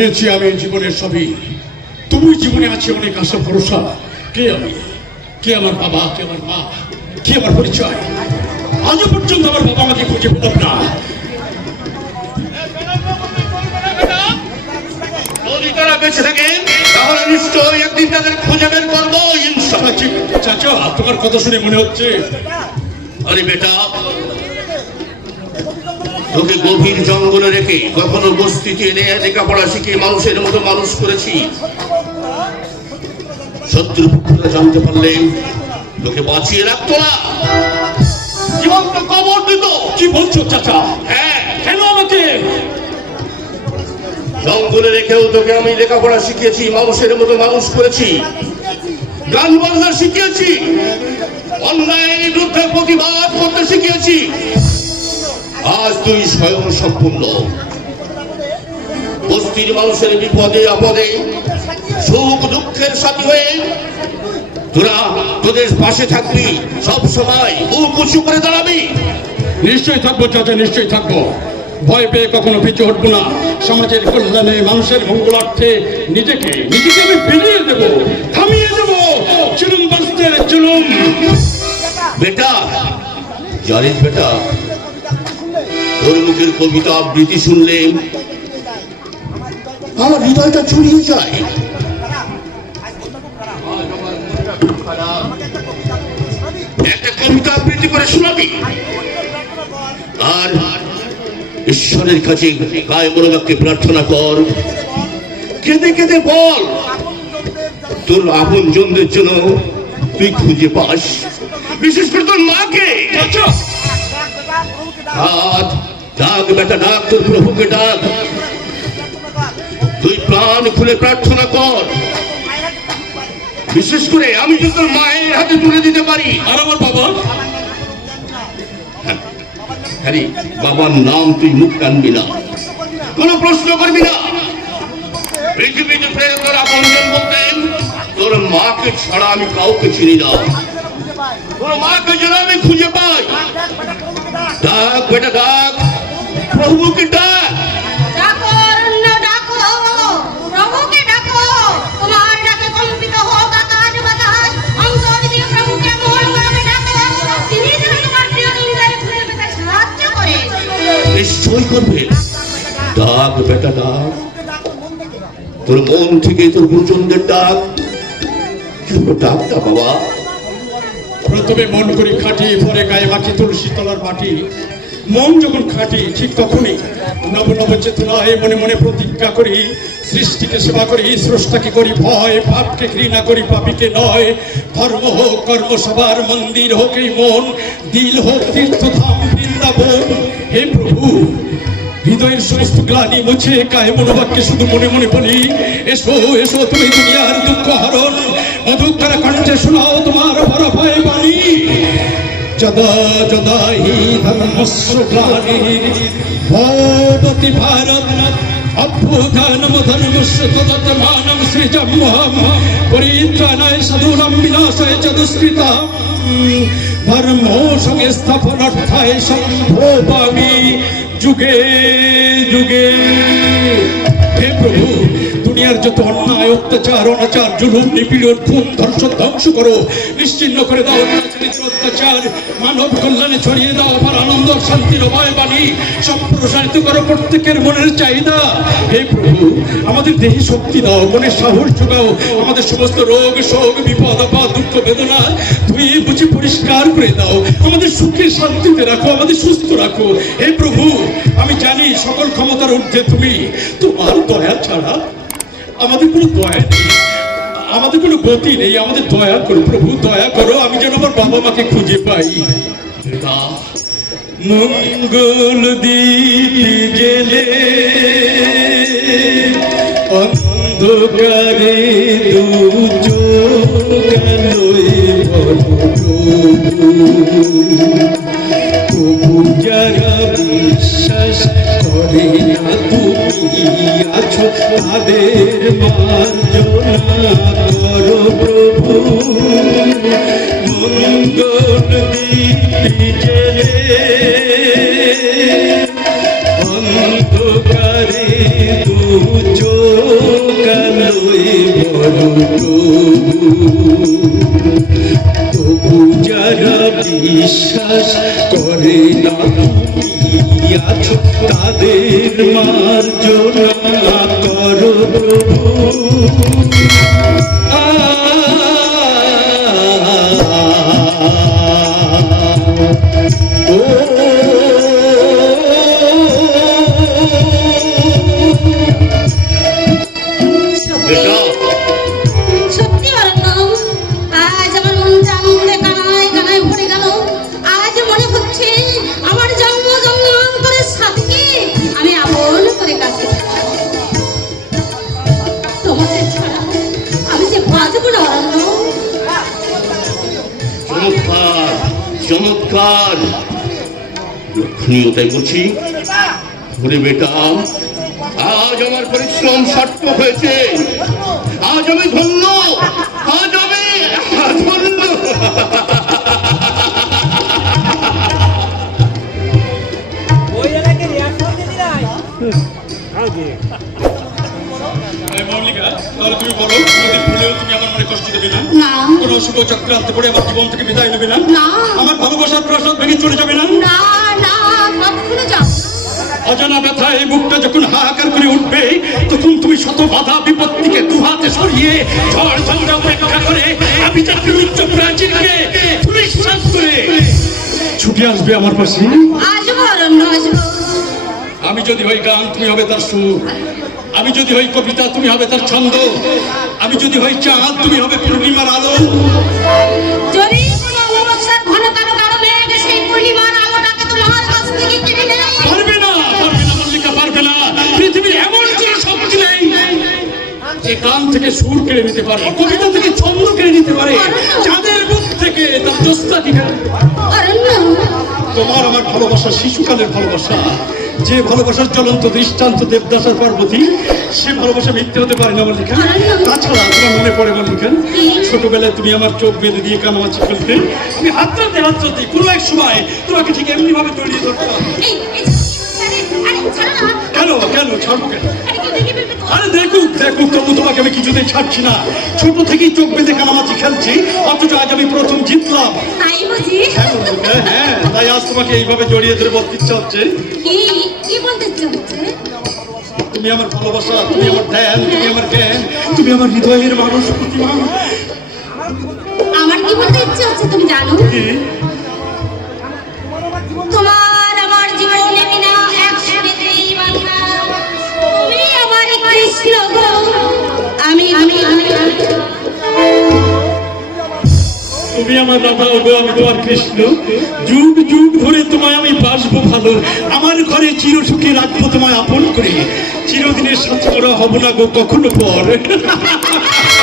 হারিয়েছি আমি জীবনের সবই। তবু জীবনে আছে অনেক আশা ভরসা। কে আমি? কে আমার বাবা কে আমার মা কে আমার পরিচয়? আজও পর্যন্ত আমার বাবা আমাকে খুঁজে পেলাম না। যদি তারা বেঁচে থাকেন তাহলে নিশ্চয়ই একদিন তাদের খুঁজে বের করব ইনশাআল্লাহ। চাচা চাচা তোমার কথা শুনে মনে হচ্ছে। আরে বেটা তোকে গভীর জঙ্গলে রেখে কখনো বস্তিতে এনে লেখাপড়া শিখে মানুষের মতো মানুষ করেছি। শত্রুপক্ষরা জানতে পারলে তোকে বাঁচিয়ে রাখতো না। জীবন্ত কবর দিত কি বলছো চাচা? হ্যাঁ। কেন আমাকে? জঙ্গলে রেখেও তোকে আমি লেখাপড়া শিখিয়েছি মানুষের মতো মানুষ করেছি। গান বাজনা শিখিয়েছি। অন্যায়ের বিরুদ্ধে প্রতিবাদ করতে শিখিয়েছি। আজ তুই স্বয়ং সম্পূর্ণ। বস্তির মানুষের বিপদে আপদে সুখ দুঃখের সাথী হয়ে তোরা তোদের পাশে থাকবি। সব সময় বুক উঁচু করে দাঁড়াবি। নিশ্চয়ই থাকব চাচা নিশ্চয়ই থাকব। ভয় পেয়ে কখনো পিছু হটবো না। সমাজের কল্যাণে মানুষের মঙ্গলার্থে নিজেকে নিজেকে আমি ফিরিয়ে দেবো থামিয়ে দেবো। চুলুম বাঁচতে চুলুম বেটা জানিস বেটা তোর কবিতা আবৃত্তি শুনলে আমার হৃদয়টা ছড়িয়ে যায়। একটা কবিতা আবৃত্তি করে শোনাবি? আর ঈশ্বরের কাছে গায়ে মনোবাক্যে প্রার্থনা কর। কেঁদে কেঁদে বল তোর আপন জনদের জন্য তুই খুঁজে পাস। বিশেষ করে তোর মাকে। হাত ডাক বেটা ডাক তোর প্রভুকে ডাক। তুই প্রাণ খুলে প্রার্থনা কর। বিশেষ করে আমি যদি তোর মায়ের হাতে তুলে দিতে পারি। আর আমার বাবা? হ্যারি বাবার নাম তুই মুখ টানবি না। কোনো প্রশ্ন করবি না। পৃথিবীতে প্রেম তোর আপনজন বলতেন তোর মাকে ছাড়া আমি কাউকে চিনি না। তোর মাকে যেন আমি খুঁজে পাই। ডাক বেটা ডাক। প্রভুকে ডাক। ডাকো ডাকো ডাকো। ডাকে ডাকো। নিশ্চয় করবে। ডাক বেটা ডাক। তোর মন থেকে তোর গুঞ্জনদের ডাক। কেন ডাকটা বাবা। প্রথমে মন করি খাটি পরে গায়ে মাটি তুলসী তলার মাটি। মন যখন খাটি, ঠিক তখনই নব নব চেতনায় মনে মনে প্রতিজ্ঞা করি, সৃষ্টিকে সেবা করি, স্রষ্টাকে করি ভয়, পাপকে ঘৃণা করি, পাপিকে নয়। ধর্ম হোক, কর্ম সবার, মন্দির হোক এই মন, দিল হোক তীর্থধাম বৃন্দাবন। হে প্রভু, হৃদয়ের সমস্ত গ্লানি মুছে কায় মনোবাক্যে শুধু মনে মনে বলি, এসো এসো তুমি দুনিয়ার দুঃখ হরণ। মধুকর কণ্ঠে শোনাও যদা যদা হি ধর্মস্য গ্লানির ভবতি ভারত অভ্যুত্থানম ধর্মস্য তদত্তমানম সৃজমহম পরিত্রাণায় সাধুনাম বিনাশায় চ দুষ্কৃতাম ধর্ম সঙ্গে স্থাপনার্থায় যুগে যুগে যত অন্যায়, অত্যাচার, অনাচার, জুলুম, নিপীড়ন, খুন, ধর্ষণ, ধ্বংস করো। নিশ্চিন্ন করে দাও অত্যাচার, মানব কল্যাণে ছড়িয়ে দাও আমার আনন্দ শান্তির অভয় বাণী করো প্রত্যেকের মনের চাহিদা। হে প্রভু, আমাদের দেহে শক্তি দাও মনের সাহস যোগাও। আমাদের সমস্ত রোগ, শোক, বিপদ, আপদ, দুঃখ, বেদনা ধুয়ে বুঝে পরিষ্কার করে দাও। আমাদের সুখে শান্তিতে রাখো, আমাদের সুস্থ রাখো। হে প্রভু, আমি জানি সকল ক্ষমতার ঊর্ধ্বে তুমি। তোমার দয়া ছাড়া আমাদের কোনো দয়া নেই। আমাদের কোনো গতি নেই। আমাদের দয়া করো, প্রভু, দয়া করো। আমি যেন আমার বাবা মাকে খুঁজে পাই। মঙ্গল দীপি জেলে, অন্ধকারে বিশ্বাস করে তুমি আছো তাদের মার্জনা করো প্রভু, মঙ্গল জেলে অন্ধকারে চোখ এ বড় তবু যারা বিশ্বাস করে না তাদের মার্জনা করো চমৎকার লক্ষণীয় তাই বলছি। ওরে বেটা আজ আমার পরিশ্রম সার্থক হয়েছে। আজ আমি ধন্য। আজ আমি ধন্য। তুমি বলো তুমি আমার মনে কষ্ট দেবে না? শুভ চক্রান্তে পড়ে আমার জীবন থেকে বিদায় নেবে না। আমার ভালোবাসার প্রসাদ ভেঙে চলে যাবে না? না না অজানা ব্যথা এই বুকটা যখন হাহাকার করে উঠবে তখন তুমি শত বাধা বিপত্তিকে দু হাতে সরিয়ে ঝড় ঝঞ্ঝা উপেক্ষা করে আমি চাকরির উচ্চ নিঃশ্বাস করে ছুটে আসবে আমার পাশে। আমি যদি হই গান তুমি হবে তার সুর। আমি যদি হই কবিতা তুমি হবে তার ছন্দ। আমি যদি হই চাঁদ তুমি হবে পূর্ণিমার আলো। যদি কোনো অমাবস্যার ঘন কারও কারও মেঘ সেই পূর্ণিমার আলোটাকে তোমার কাছ থেকে কেড়ে নেয় পারবে না পারবে না মল্লিকা পারবে না। পৃথিবীর এমন কোনো শক্তি নেই যে গান থেকে সুর কেড়ে নিতে পারে কবিতা থেকে ছন্দ কেড়ে নিতে পারে চাঁদের বুক থেকে তার দোস্তাধিকার অরণ্য তোমার আমার ভালোবাসা শিশুকালের ভালোবাসা। যে ভালোবাসার জ্বলন্ত দৃষ্টান্ত দেবদাসার পার্বতী সে ভালোবাসা মিথ্যে হতে পারে না আমার মল্লিকা তাছাড়া তোমার মনে পড়ে মল্লিকা ছোটবেলায় তুমি আমার চোখ বেঁধে দিয়ে কানামাছি খেলতে তুমি হাত রাতে হাত রাতে কোনো এক সময় তোমাকে ঠিক এমনি ভাবে জড়িয়ে ধরতাম এই এই আরে আরে ছাড়ো না। কেন কেন ছাড়বো কেন? দেখুক দেখুক তবু তোমাকে আমি কিছুতেই ছাড়ছি না। ছোট থেকেই চোখ বেঁধে কানামাছি খেলছি অথচ আজ আমি প্রথম জিতলাম। তাই বুঝি? হ্যাঁ মল্লিকা, হ্যাঁ তাই আজ তোমাকে এইভাবে জড়িয়ে ধরে বলতে ইচ্ছা হচ্ছে। কি কি বলতে ইচ্ছে তুমি আমার ভালোবাসা তুমি আমার ধ্যান তুমি আমার জ্ঞান তুমি আমার হৃদয়ের মানুষ প্রতিমা। আমার কি বলতে ইচ্ছে হচ্ছে তুমি জানো? কি? আমার বাবা গো, আমি তোমার কৃষ্ণ। যুগ যুগ ধরে তোমায় আমি বাসবো ভালো। আমার ঘরে চির সুখে রাখব তোমায় আপন করে। চিরদিনের সাথে করা হব না গো কখনো পর।